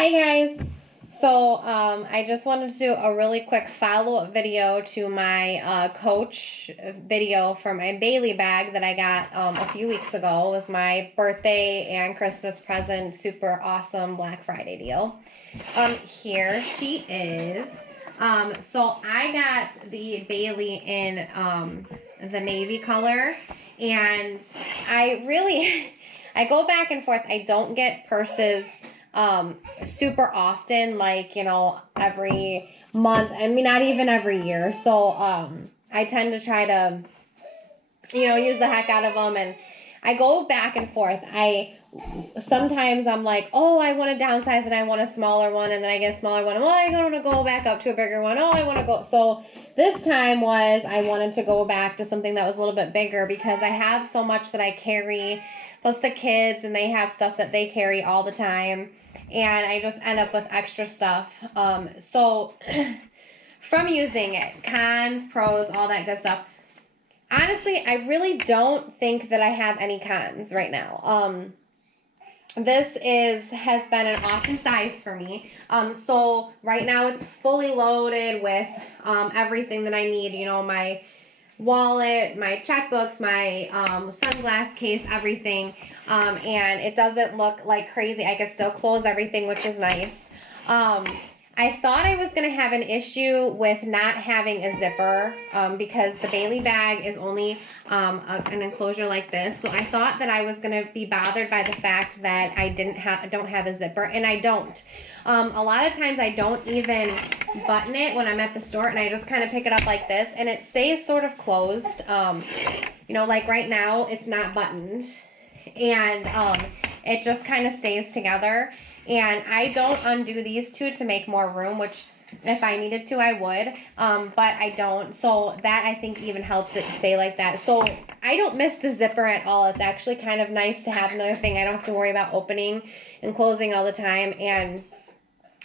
Hi guys. So I just wanted to do a really quick follow-up video to my Coach video for my Bailey bag that I got a few weeks ago. It was my birthday and Christmas present, super awesome Black Friday deal. Here she is. So I got the Bailey in the navy color, and I go back and forth. I don't get purses super often, like, every month. I mean, not even every year. So, I tend to try to, use the heck out of them, and I go back and forth. Sometimes I'm like, oh, I want to downsize and I want a smaller one, and then I get a smaller one. Oh, I want to go back up to a bigger one. Oh, I want to go. So this time I wanted to go back to something that was a little bit bigger because I have so much that I carry, plus the kids, and they have stuff that they carry all the time. And I just end up with extra stuff. So from using it, cons, pros, all that good stuff. Honestly, I really don't think that I have any cons right now. This has been an awesome size for me. So right now it's fully loaded with everything that I need. My wallet, my checkbooks, my sunglass case, everything. And it doesn't look like crazy. I can still close everything, which is nice. I thought I was going to have an issue with not having a zipper because the Bailey bag is only an enclosure like this. So I thought that I was going to be bothered by the fact that I don't have a zipper, and I don't. A lot of times I don't even button it when I'm at the store, and I just kind of pick it up like this, and it stays sort of closed. Like right now, it's not buttoned, and it just kind of stays together. And I don't undo these two to make more room, which if I needed to, I would, but I don't. So that, I think, even helps it stay like that. So I don't miss the zipper at all. It's actually kind of nice to have another thing I don't have to worry about opening and closing all the time. And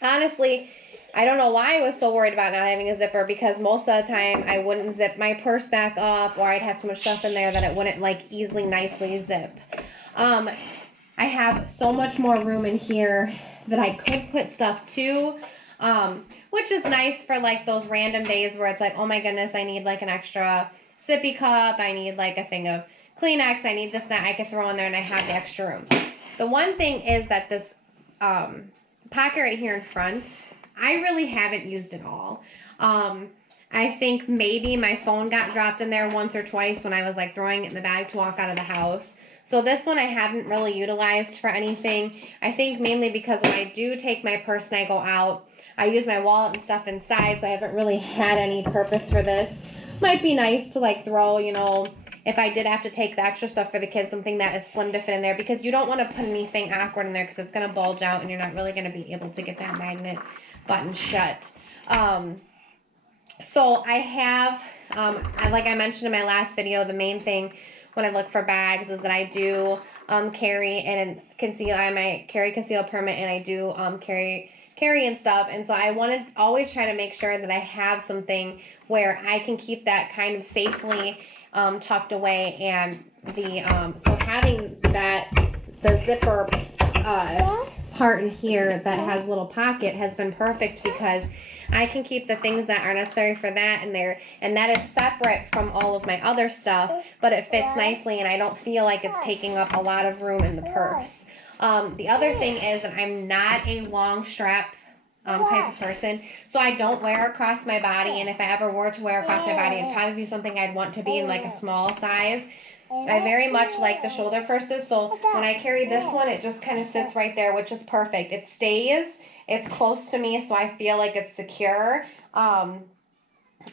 honestly, I don't know why I was so worried about not having a zipper, because most of the time I wouldn't zip my purse back up, or I'd have so much stuff in there that it wouldn't nicely zip. I have so much more room in here that I could put stuff to, which is nice for those random days where it's like, oh my goodness, I need an extra sippy cup, I need a thing of Kleenex, I need this, that I could throw in there, and I have the extra room. The one thing is that this pocket right here in front, I really haven't used at all. I think maybe my phone got dropped in there once or twice when I was throwing it in the bag to walk out of the house. So this one I haven't really utilized for anything. I think mainly because when I do take my purse and I go out, I use my wallet and stuff inside, so I haven't really had any purpose for this. Might be nice to throw, if I did have to take the extra stuff for the kids, something that is slim to fit in there, because you don't want to put anything awkward in there because it's going to bulge out and you're not really going to be able to get that magnet button shut. So I have, like I mentioned in my last video, the main thing when I look for bags is that I do carry and conceal. I might carry conceal permit, and I do carry and stuff. And so I want to always try to make sure that I have something where I can keep that kind of safely tucked away. And so having the zipper part in here that has a little pocket has been perfect, because I can keep the things that are necessary for that in there, and that is separate from all of my other stuff, but it fits nicely and I don't feel like it's taking up a lot of room in the purse. The other thing is that I'm not a long strap type of person, so I don't wear across my body, and if I ever were to wear across my body, it'd probably be something I'd want to be in a small size. I very much like the shoulder purses, so when I carry this one, it just kind of sits right there, which is perfect. It stays, it's close to me, so I feel like it's secure, and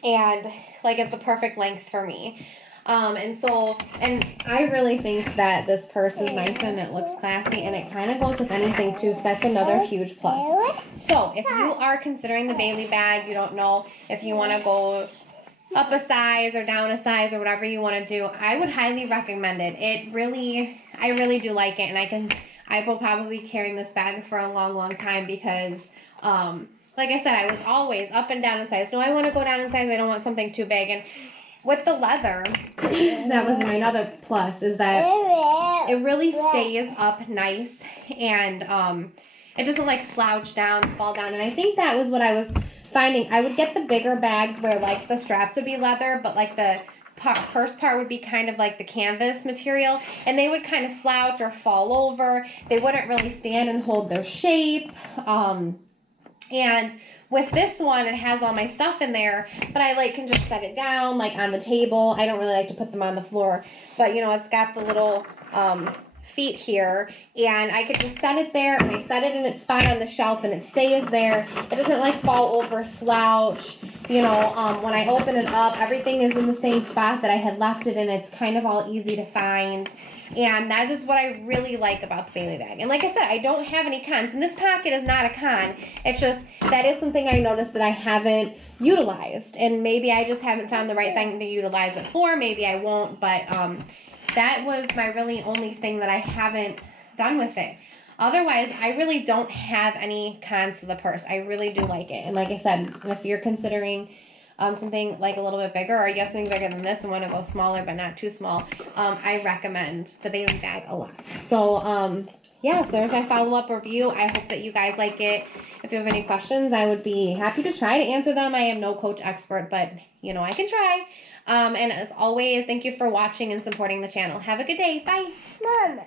it's the perfect length for me. And I really think that this purse is nice and it looks classy, and it kind of goes with anything too, so that's another huge plus. So if you are considering the Bailey bag, you don't know if you want to go up a size or down a size or whatever you want to do, I would highly recommend it. I really do like it, and I will probably be carrying this bag for a long, long time because, like I said, I was always up and down in size. No, I want to go down in size. I don't want something too big. And with the leather, that was my other plus, is that it really stays up nice, and it doesn't like slouch down and fall down. And I think that was what I was finding. I would get the bigger bags where like the straps would be leather, but like the purse part would be kind of like the canvas material, and they would kind of slouch or fall over. They wouldn't really stand and hold their shape. And with this one, it has all my stuff in there, but I like can just set it down like on the table. I don't really like to put them on the floor, but you know, it's got the little feet here, and I could just set it there, and I set it in its spot on the shelf, and it stays there. It doesn't like fall over, slouch. You know, when I open it up, everything is in the same spot that I had left it in. It's kind of all easy to find. And that is what I really like about the Bailey bag. And like I said, I don't have any cons. And this pocket is not a con. It's just, that is something I noticed that I haven't utilized. And maybe I just haven't found the right thing to utilize it for. Maybe I won't. But that was my really only thing that I haven't done with it. Otherwise, I really don't have any cons to the purse. I really do like it. And like I said, if you're considering something like a little bit bigger, or you have something bigger than this and want to go smaller but not too small, I recommend the Bailey bag a lot. So yeah, so there's my follow-up review. I hope that you guys like it. If you have any questions, I would be happy to try to answer them. I am no coach expert, but you know, I can try. And as always, thank you for watching and supporting the channel. Have a good day. Bye. Mom,